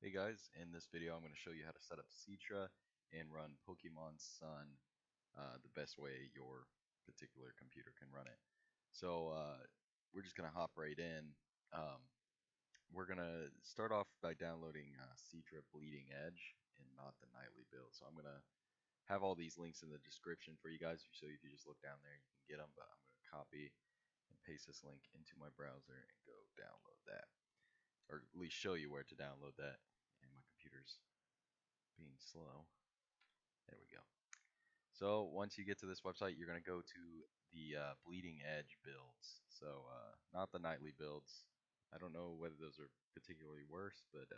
Hey guys, in this video I'm going to show you how to set up Citra and run Pokemon Sun the best way your particular computer can run it. So we're just going to hop right in. Um, we're going to start off by downloading Citra Bleeding Edge and not the nightly build. So I'm going to have all these links in the description for you guys, so if you just look down there you can get them, but I'm going to copy and paste this link into my browser and go download that, or at least show you where to download that. And my computer's being slow. There we go. So once you get to this website, you're going to go to the Bleeding Edge builds. So not the nightly builds. I don't know whether those are particularly worse, but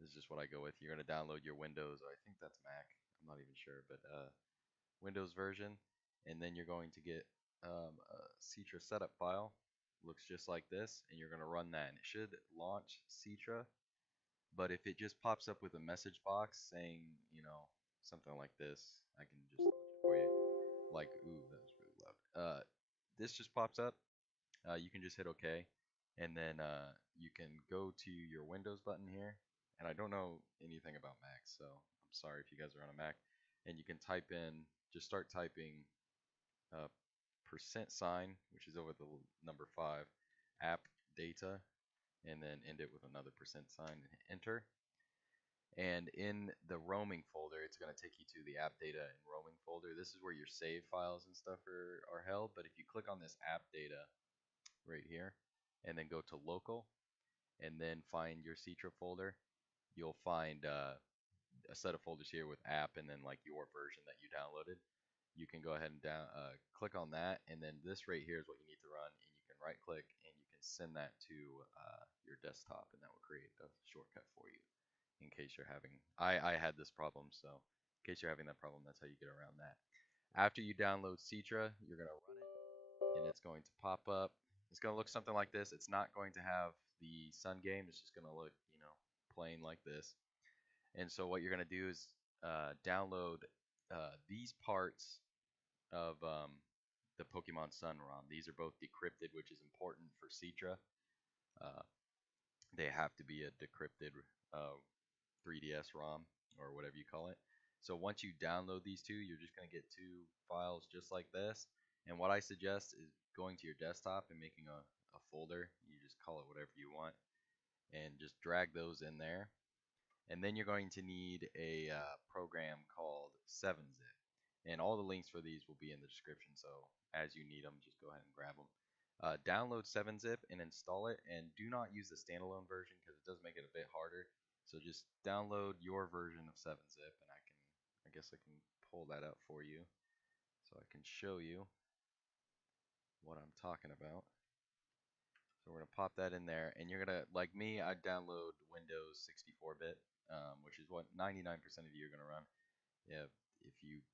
this is just what I go with. You're going to download your Windows, or I think that's Mac. I'm not even sure, but Windows version, and then you're going to get a Citra setup file. Looks just like this, and you're going to run that, and it should launch Citra. But if it just pops up with a message box saying, something like this, I can just launch it for you. Like, ooh, that was really loud. This just pops up. You can just hit OK, and then you can go to your Windows button here. And I don't know anything about Mac, so I'm sorry if you guys are on a Mac. And you can type in, just start typing %, which is over the number 5, app data, and then end it with another %, and hit enter. And in the roaming folder, it's going to take you to the app data and roaming folder. This is where your save files and stuff are held. But if you click on this app data right here, and then go to local, and then find your Citra folder, you'll find a set of folders here with app and then like your version that you downloaded. You can go ahead and click on that, and then this right here is what you need to run, and you can right click and you can send that to your desktop, and that will create a shortcut for you in case you're having, I had this problem, so in case you're having that problem, that's how you get around that. After you download Citra, you're going to run it, and it's going to pop up. It's going to look something like this. It's not going to have the Sun game. It's just going to look, plain like this. And so what you're going to do is download these parts of the Pokemon Sun ROM. These are both decrypted, which is important for Citra. Uh, they have to be a decrypted 3DS ROM, or whatever you call it. So once you download these two, you're just going to get two files just like this. And what I suggest is going to your desktop and making a folder. You just call it whatever you want, and just drag those in there. And then you're going to need a program called 7-Zip. And all the links for these will be in the description, so as you need them, just go ahead and grab them. Download 7-Zip and install it, and do not use the standalone version because it does make it a bit harder. So just download your version of 7-Zip, and I guess I can pull that up for you so I can show you what I'm talking about. So we're gonna pop that in there, and you're gonna, like me, I download Windows 64-bit, which is what 99% of you are gonna run. Yeah, if you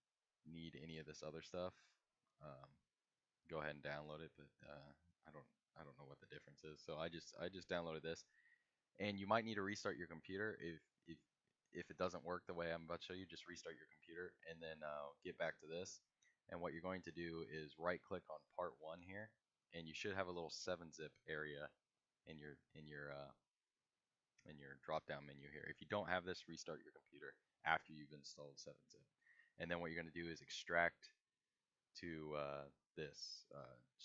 need any of this other stuff, um, go ahead and download it. But I don't know what the difference is. So I just downloaded this, and you might need to restart your computer if it doesn't work the way I'm about to show you. Just restart your computer and then get back to this. And what you're going to do is right click on part 1 here, and you should have a little 7-Zip area in your drop down menu here. If you don't have this, restart your computer after you've installed 7-Zip. And then what you're going to do is extract to this.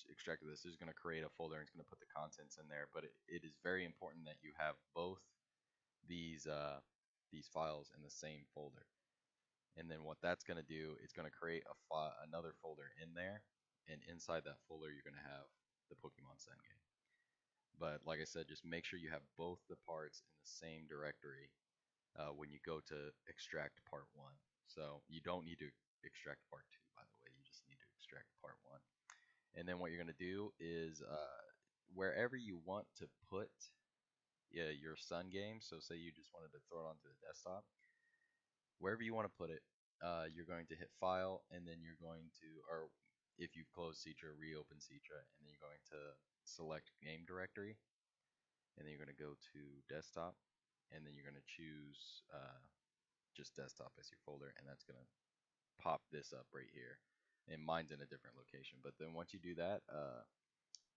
Extract this is going to create a folder, and it's going to put the contents in there. But it is very important that you have both these files in the same folder. And then what that's going to do is going to create another folder in there, and inside that folder you're going to have the Pokemon Sun game. But like I said, just make sure you have both the parts in the same directory when you go to extract part 1. So you don't need to extract part 2, by the way. You just need to extract part 1. And then what you're going to do is wherever you want to put your Sun game, so say you just wanted to throw it onto the desktop, wherever you want to put it, you're going to hit File, and then you're going to, or if you've closed Citra, reopen Citra, and then you're going to select Game Directory, and then you're going to go to Desktop, and then you're going to choose just Desktop as your folder, and that's going to pop this up right here. And mine's in a different location. But then once you do that,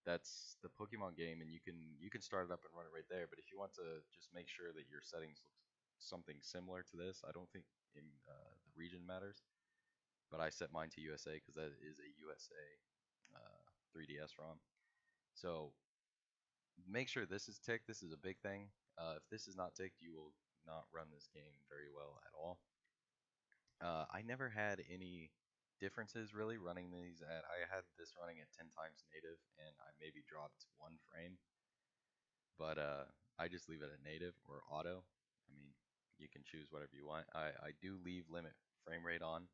that's the Pokemon game, and you can start it up and run it right there. But if you want to just make sure that your settings look something similar to this, I don't think the region matters. But I set mine to USA because that is a USA 3DS ROM. So make sure this is ticked. This is a big thing. If this is not ticked, you will not run this game very well at all. I never had any differences really running these at. I had this running at 10 times native, and I maybe dropped 1 frame. But I just leave it at native or auto. I mean, you can choose whatever you want. I do leave limit frame rate on,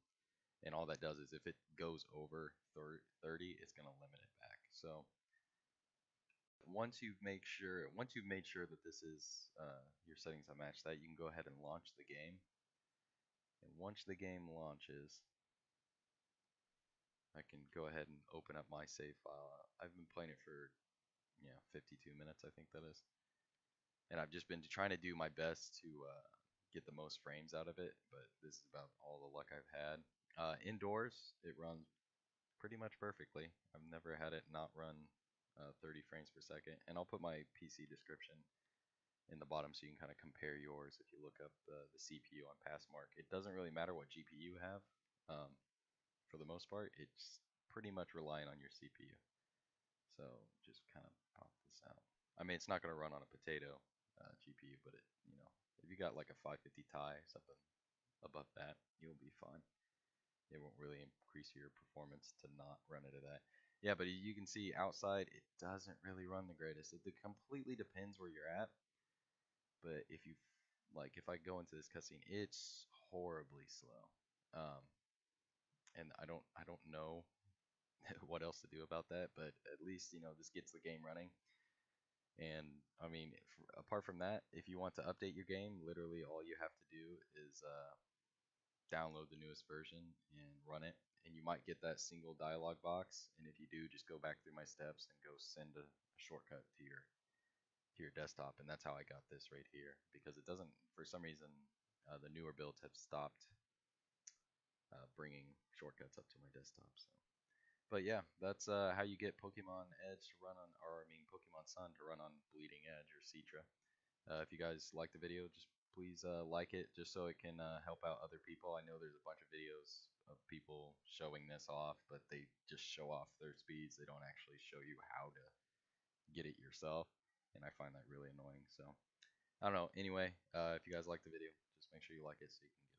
and all that does is if it goes over 30, it's gonna limit it back. So once you've made sure that this is your settings that match that, you can go ahead and launch the game. And once the game launches, I can go ahead and open up my save file. I've been playing it for 52 minutes, I think that is, and I've just been trying to do my best to get the most frames out of it. But this is about all the luck I've had. Indoors, it runs pretty much perfectly. I've never had it not run 30 frames per second, and I'll put my PC description in the bottom so you can kind of compare yours. If you look up the CPU on Passmark, it doesn't really matter what GPU you have. Um, for the most part, it's pretty much relying on your CPU. So just kind of pop this out. I mean, it's not going to run on a potato GPU, but if you got like a 550 Ti, something above that, you'll be fine. It won't really increase your performance to not run it at that. Yeah, but you can see outside, it doesn't really run the greatest. It completely depends where you're at. But if I go into this cutscene, it's horribly slow. Um, and I don't know what else to do about that, but at least this gets the game running. And I mean, apart from that, if you want to update your game, literally all you have to do is download the newest version and run it. And you might get that single dialog box. And if you do, just go back through my steps and go send a shortcut to your desktop. And that's how I got this right here, because it doesn't, for some reason, the newer builds have stopped bringing shortcuts up to my desktop. So, but yeah, that's how you get Pokemon Edge to run on, or I mean Pokemon Sun to run on Bleeding Edge or Citra. If you guys like the video, just please like it, just so it can help out other people. I know there's a bunch of videos of people showing this off, but they just show off their speeds. They don't actually show you how to get it yourself, and I find that really annoying. So I don't know. Anyway, if you guys like the video, just make sure you like it so you can